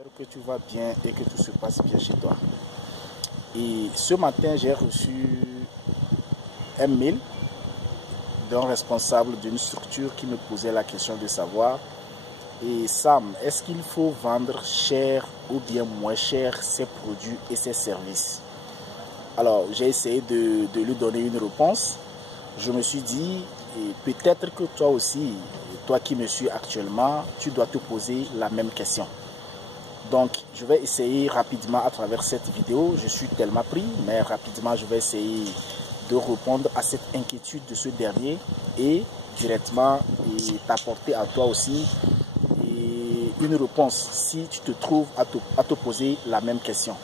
J'espère que tu vas bien et que tout se passe bien chez toi. Et ce matin, j'ai reçu un mail d'un responsable d'une structure qui me posait la question de savoir: et Sam, est-ce qu'il faut vendre cher ou bien moins cher ses produits et ses services? Alors, j'ai essayé de lui donner une réponse. Je me suis dit, peut-être que toi aussi, toi qui me suis actuellement, tu dois te poser la même question. Donc, je vais essayer rapidement à travers cette vidéo. Je suis tellement pris, mais rapidement, je vais essayer de répondre à cette inquiétude de ce dernier et directement t'apporter à toi aussi une réponse si tu te trouves à te poser la même question.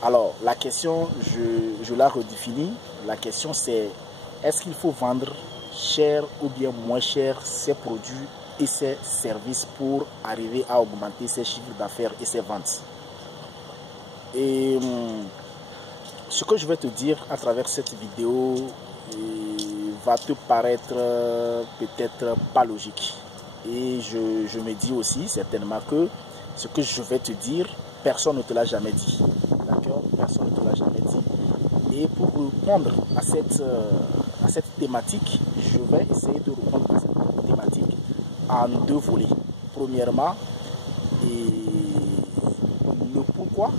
Alors, la question, je la redéfinis. La question, c'est: est-ce qu'il faut vendre cher ou bien moins cher ses produits et ses services pour arriver à augmenter ses chiffres d'affaires et ses ventes? Et ce que je vais te dire à travers cette vidéo va te paraître peut-être pas logique. Et je me dis aussi certainement que ce que je vais te dire, personne ne te l'a jamais dit. D'accord? Personne ne te l'a jamais dit. Et pour répondre à cette thématique, je vais essayer de répondre à cette thématique en deux volets. Premièrement, le pourquoi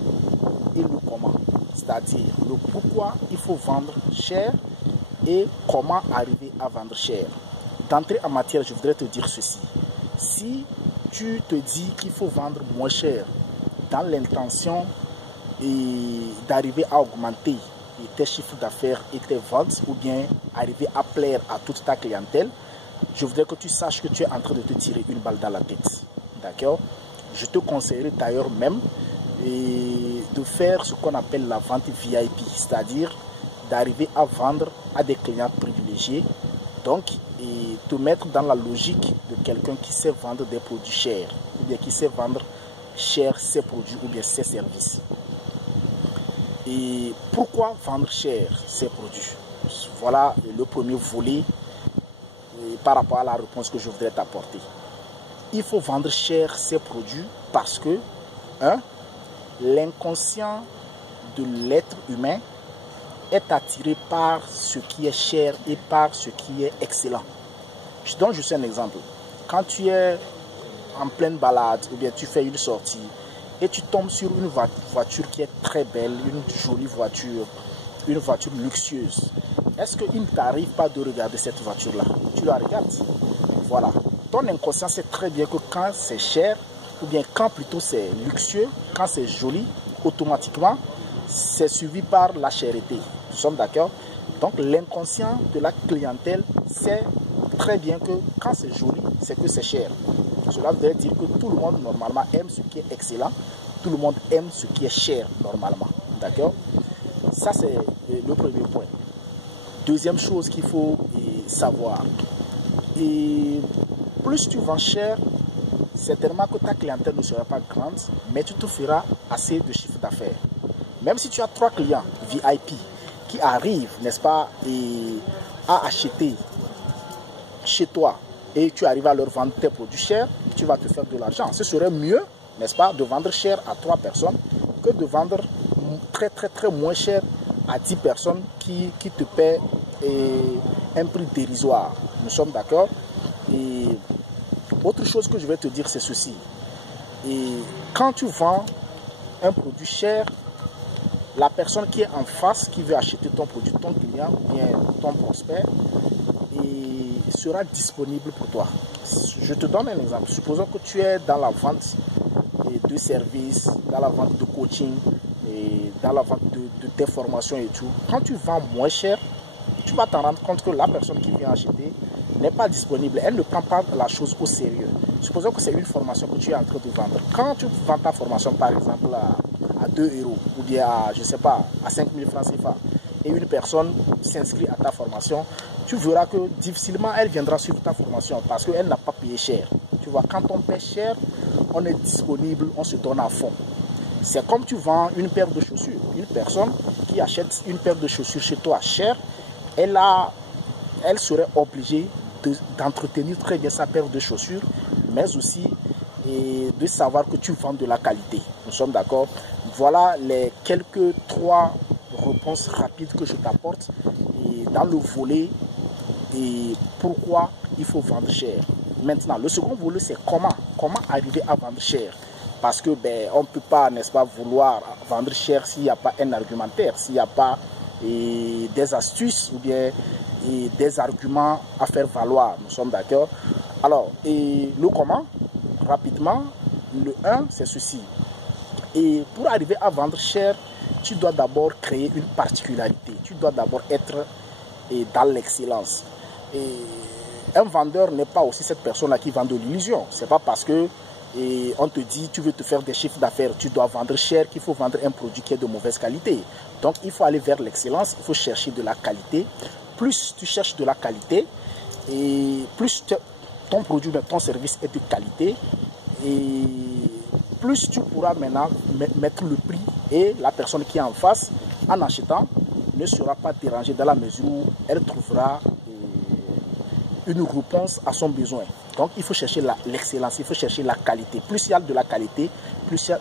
et le comment. C'est-à-dire le pourquoi il faut vendre cher et comment arriver à vendre cher. D'entrée en matière, je voudrais te dire ceci. Si tu te dis qu'il faut vendre moins cher dans l'intention d'arriver à augmenter tes chiffres d'affaires et tes ventes, ou bien arriver à plaire à toute ta clientèle, je voudrais que tu saches que tu es en train de te tirer une balle dans la tête. D'accord? Je te conseillerais d'ailleurs même de faire ce qu'on appelle la vente VIP, c'est-à-dire d'arriver à vendre à des clients privilégiés, donc et te mettre dans la logique de quelqu'un qui sait vendre des produits chers, ou bien qui sait vendre cher ses produits ou bien ses services. Et pourquoi vendre cher ses produits? Voilà le premier volet par rapport à la réponse que je voudrais t'apporter. Il faut vendre cher ses produits parce que, l'inconscient de l'être humain est attiré par ce qui est cher et par ce qui est excellent. Je donne juste un exemple. Quand tu es en pleine balade ou bien tu fais une sortie et tu tombes sur une voiture qui est très belle, une jolie voiture, une voiture luxueuse, est-ce qu'il ne t'arrive pas de regarder cette voiture-là? Tu la regardes. Voilà. Ton inconscient sait très bien que quand c'est cher, ou bien quand plutôt c'est luxueux, quand c'est joli, automatiquement, c'est suivi par la chèreté. Nous sommes d'accord? Donc l'inconscient de la clientèle sait très bien que quand c'est joli, c'est que c'est cher. Cela veut dire que tout le monde normalement aime ce qui est excellent, tout le monde aime ce qui est cher normalement. D'accord? Ça c'est le premier point. Deuxième chose qu'il faut savoir, et plus tu vends cher, certainement que ta clientèle ne sera pas grande, mais tu te feras assez de chiffre d'affaires. Même si tu as 3 clients VIP qui arrivent, n'est-ce pas, à acheter chez toi et tu arrives à leur vendre tes produits chers, tu vas te faire de l'argent. Ce serait mieux, n'est-ce pas, de vendre cher à 3 personnes que de vendre très moins cher à 10 personnes qui te paient un prix dérisoire. Nous sommes d'accord? Et autre chose que je vais te dire, c'est ceci. Et quand tu vends un produit cher, la personne qui est en face, qui veut acheter ton produit, ton client ou bien ton prospect, sera disponible pour toi. Je te donne un exemple. Supposons que tu es dans la vente de services, dans la vente de coaching, dans la vente de tes formations et tout. Quand tu vends moins cher, tu vas t'en rendre compte que la personne qui vient acheter n'est pas disponible. Elle ne prend pas la chose au sérieux. Supposons que c'est une formation que tu es en train de vendre. Quand tu vends ta formation, par exemple, à 2 € ou bien à, je ne sais pas, à 5 000 francs CFA, et une personne s'inscrit à ta formation, tu verras que difficilement elle viendra suivre ta formation parce qu'elle n'a pas payé cher. Tu vois, quand on paie cher, on est disponible, on se donne à fond. C'est comme tu vends une paire de chaussures. Une personne qui achète une paire de chaussures chez toi cher, elle serait obligée d'entretenir très bien sa paire de chaussures, mais aussi et de savoir que tu vends de la qualité. Nous sommes d'accord? Voilà les quelques 3 réponses rapides que je t'apporte dans le volet et pourquoi il faut vendre cher. Maintenant, le second volet, c'est comment arriver à vendre cher. Parce que on ne peut pas, n'est-ce pas, vouloir vendre cher s'il n'y a pas un argumentaire, s'il n'y a pas des astuces ou bien des arguments à faire valoir. Nous sommes d'accord? Alors, le comment, rapidement, le 1, c'est ceci. Et pour arriver à vendre cher, tu dois d'abord créer une particularité. Tu dois d'abord être dans l'excellence. Un vendeur n'est pas aussi cette personne-là qui vend de l'illusion. Ce n'est pas parce que on te dit tu veux te faire des chiffres d'affaires, tu dois vendre cher, qu'il faut vendre un produit qui est de mauvaise qualité. Donc il faut aller vers l'excellence, il faut chercher de la qualité. Plus tu cherches de la qualité, et plus ton produit, ton service est de qualité, et plus tu pourras maintenant mettre le prix, et la personne qui est en face, en achetant, ne sera pas dérangée dans la mesure où elle trouvera une réponse à son besoin. Donc il faut chercher l'excellence, il faut chercher la qualité. Plus il y a de la qualité, plus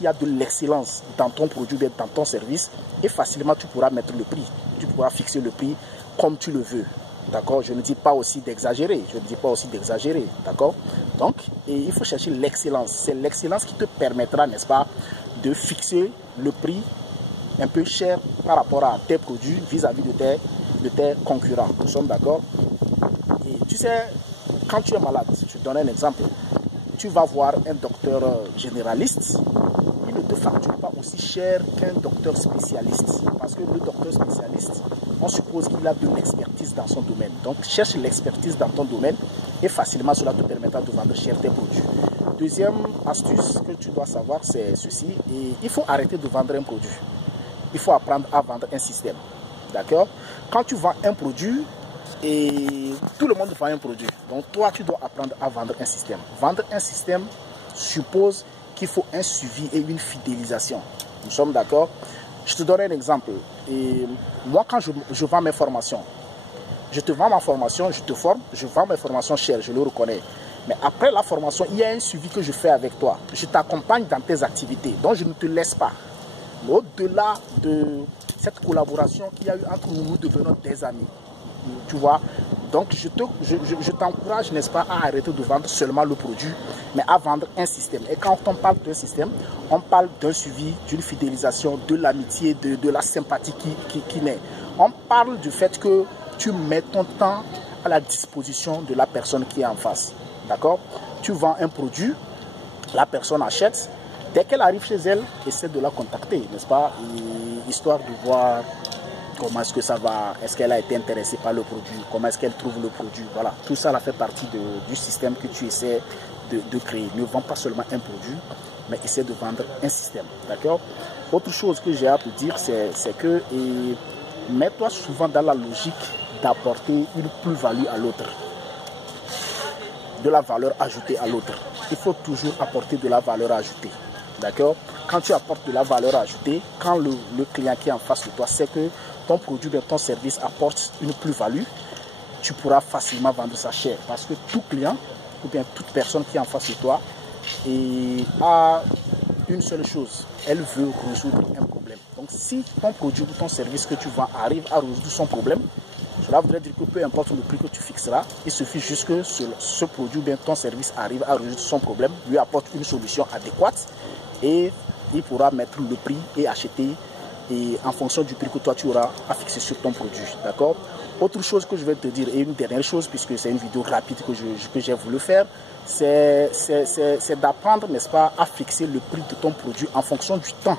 il y a de l'excellence dans ton produit, dans ton service, et facilement tu pourras mettre le prix. Tu pourras fixer le prix comme tu le veux. D'accord? Je ne dis pas aussi d'exagérer. Je ne dis pas aussi d'exagérer. D'accord? Donc, il faut chercher l'excellence. C'est l'excellence qui te permettra, n'est-ce pas, de fixer le prix un peu cher par rapport à tes produits vis-à-vis de tes concurrents. Nous sommes d'accord? Et tu sais, quand tu es malade, je te donne un exemple, tu vas voir un docteur généraliste, il ne te facture pas aussi cher qu'un docteur spécialiste. Parce que le docteur spécialiste, on suppose qu'il a de l'expertise dans son domaine. Donc, cherche l'expertise dans ton domaine et facilement cela te permettra de vendre cher tes produits. Deuxième astuce que tu dois savoir, c'est ceci. Et il faut arrêter de vendre un produit. Il faut apprendre à vendre un système. D'accord? Quand tu vends un produit, et tout le monde vend un produit. Donc toi, tu dois apprendre à vendre un système. Vendre un système suppose qu'il faut un suivi et une fidélisation. Nous sommes d'accord? Je te donne un exemple. Et moi, quand je vends mes formations, je te vends ma formation, je te forme, je vends mes formations chères, je le reconnais. Mais après la formation, il y a un suivi que je fais avec toi. Je t'accompagne dans tes activités. Donc je ne te laisse pas. Au-delà de cette collaboration qu'il y a eu entre nous, nous devenons des amis. Tu vois, donc je t'encourage, n'est-ce pas, à arrêter de vendre seulement le produit, mais à vendre un système. Et quand on parle d'un système, on parle d'un suivi, d'une fidélisation, de l'amitié, de la sympathie qui naît. On parle du fait que tu mets ton temps à la disposition de la personne qui est en face. D'accord? Tu vends un produit, la personne achète. Dès qu'elle arrive chez elle, essaie de la contacter, n'est-ce pas, histoire de voir comment est-ce que ça va, est-ce qu'elle a été intéressée par le produit, comment est-ce qu'elle trouve le produit. Voilà, tout ça fait partie du système que tu essaies de créer. Ne vends pas seulement un produit, mais essaie de vendre un système. D'accord? Autre chose que j'ai à te dire, c'est que mets-toi souvent dans la logique d'apporter une plus-value à l'autre, de la valeur ajoutée à l'autre. Il faut toujours apporter de la valeur ajoutée. D'accord? Quand tu apportes de la valeur ajoutée, quand le client qui est en face de toi sait que ton produit, ton service apporte une plus-value, tu pourras facilement vendre ça cher. Parce que tout client ou bien toute personne qui est en face de toi a une seule chose, elle veut résoudre un problème. Donc si ton produit ou ton service que tu vends arrive à résoudre son problème, cela voudrait dire que peu importe le prix que tu fixeras, il suffit juste que ce produit ou bien ton service arrive à résoudre son problème, lui apporte une solution adéquate et il pourra mettre le prix et acheter en fonction du prix que toi tu auras à fixer sur ton produit. D'accord? Autre chose que je vais te dire, et une dernière chose, puisque c'est une vidéo rapide que j'ai voulu faire, c'est d'apprendre, n'est-ce pas, à fixer le prix de ton produit en fonction du temps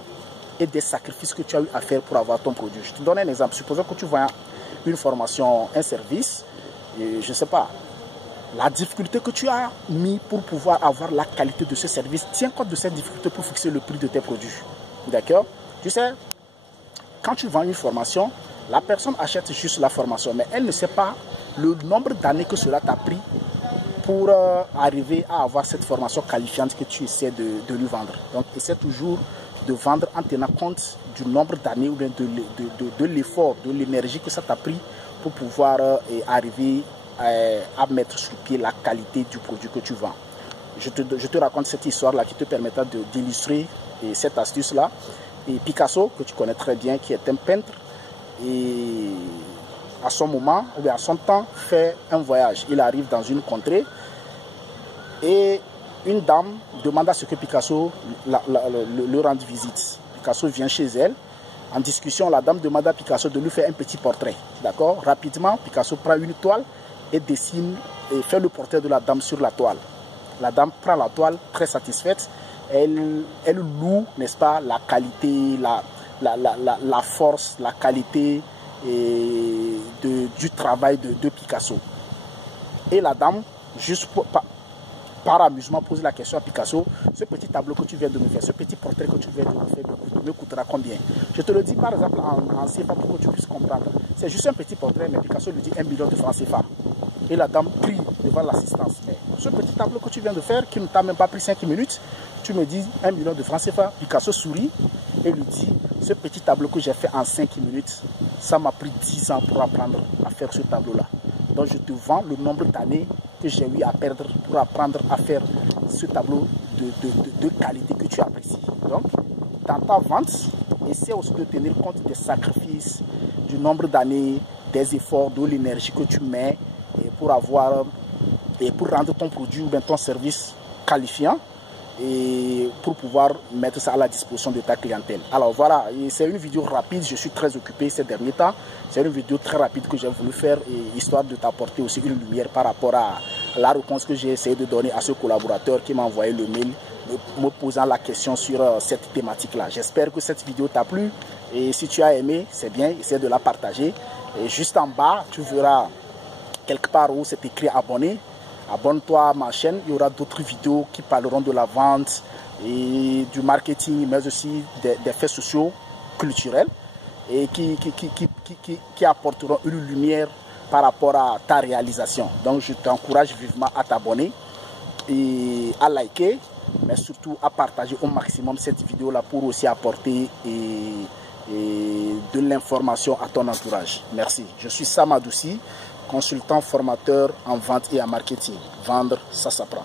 et des sacrifices que tu as eu à faire pour avoir ton produit. Je te donne un exemple. Supposons que tu vends une formation, un service, et je ne sais pas, la difficulté que tu as mis pour pouvoir avoir la qualité de ce service, tiens compte de cette difficulté pour fixer le prix de tes produits. D'accord? Tu sais, quand tu vends une formation, la personne achète juste la formation, mais elle ne sait pas le nombre d'années que cela t'a pris pour arriver à avoir cette formation qualifiante que tu essaies de lui vendre. Donc, essaie toujours de vendre en tenant compte du nombre d'années ou bien de l'effort, de l'énergie que ça t'a pris pour pouvoir arriver à mettre sur pied la qualité du produit que tu vends. je te raconte cette histoire-là qui te permettra d'illustrer cette astuce-là. Et Picasso, que tu connais très bien, qui est un peintre, et à son moment, ou bien à son temps, fait un voyage. Il arrive dans une contrée et une dame demande à ce que Picasso le rende visite. Picasso vient chez elle. En discussion, la dame demande à Picasso de lui faire un petit portrait. D'accord? Rapidement, Picasso prend une toile et dessine et fait le portrait de la dame sur la toile. La dame prend la toile, très satisfaite. Elle loue, n'est-ce pas, la qualité, la force, la qualité du travail de Picasso. Et la dame, juste par amusement, pose la question à Picasso: ce petit tableau que tu viens de me faire, ce petit portrait que tu viens de me faire, me coûtera combien? Je te le dis par exemple en CFA pour que tu puisses comprendre. C'est juste un petit portrait, mais Picasso lui dit 1 million de francs CFA. Et la dame crie devant l'assistance: mais ce petit tableau que tu viens de faire, qui ne t'a même pas pris 5 minutes, tu me dis 1 million de francs CFA. Picasso sourit et lui dit: ce petit tableau que j'ai fait en 5 minutes, ça m'a pris 10 ans pour apprendre à faire ce tableau-là. Donc je te vends le nombre d'années que j'ai eu à perdre pour apprendre à faire ce tableau de qualité que tu apprécies. Donc, dans ta vente, essaie aussi de tenir compte des sacrifices, du nombre d'années, des efforts, de l'énergie que tu mets pour rendre ton produit ou bien ton service qualifiant et pour pouvoir mettre ça à la disposition de ta clientèle. Alors voilà, c'est une vidéo rapide, je suis très occupé ces derniers temps. C'est une vidéo très rapide que j'ai voulu faire, histoire de t'apporter aussi une lumière par rapport à la réponse que j'ai essayé de donner à ce collaborateur qui m'a envoyé le mail me posant la question sur cette thématique-là. J'espère que cette vidéo t'a plu et si tu as aimé, c'est bien, essaie de la partager. Et juste en bas, tu verras quelque part où c'est écrit abonner. Abonne-toi à ma chaîne, il y aura d'autres vidéos qui parleront de la vente et du marketing, mais aussi des faits sociaux, culturels et qui apporteront une lumière par rapport à ta réalisation. Donc je t'encourage vivement à t'abonner et à liker, mais surtout à partager au maximum cette vidéo là pour aussi apporter de l'information à ton entourage. Merci. Je suis Sam Adoussi, consultant formateur en vente et en marketing. Vendre, ça s'apprend.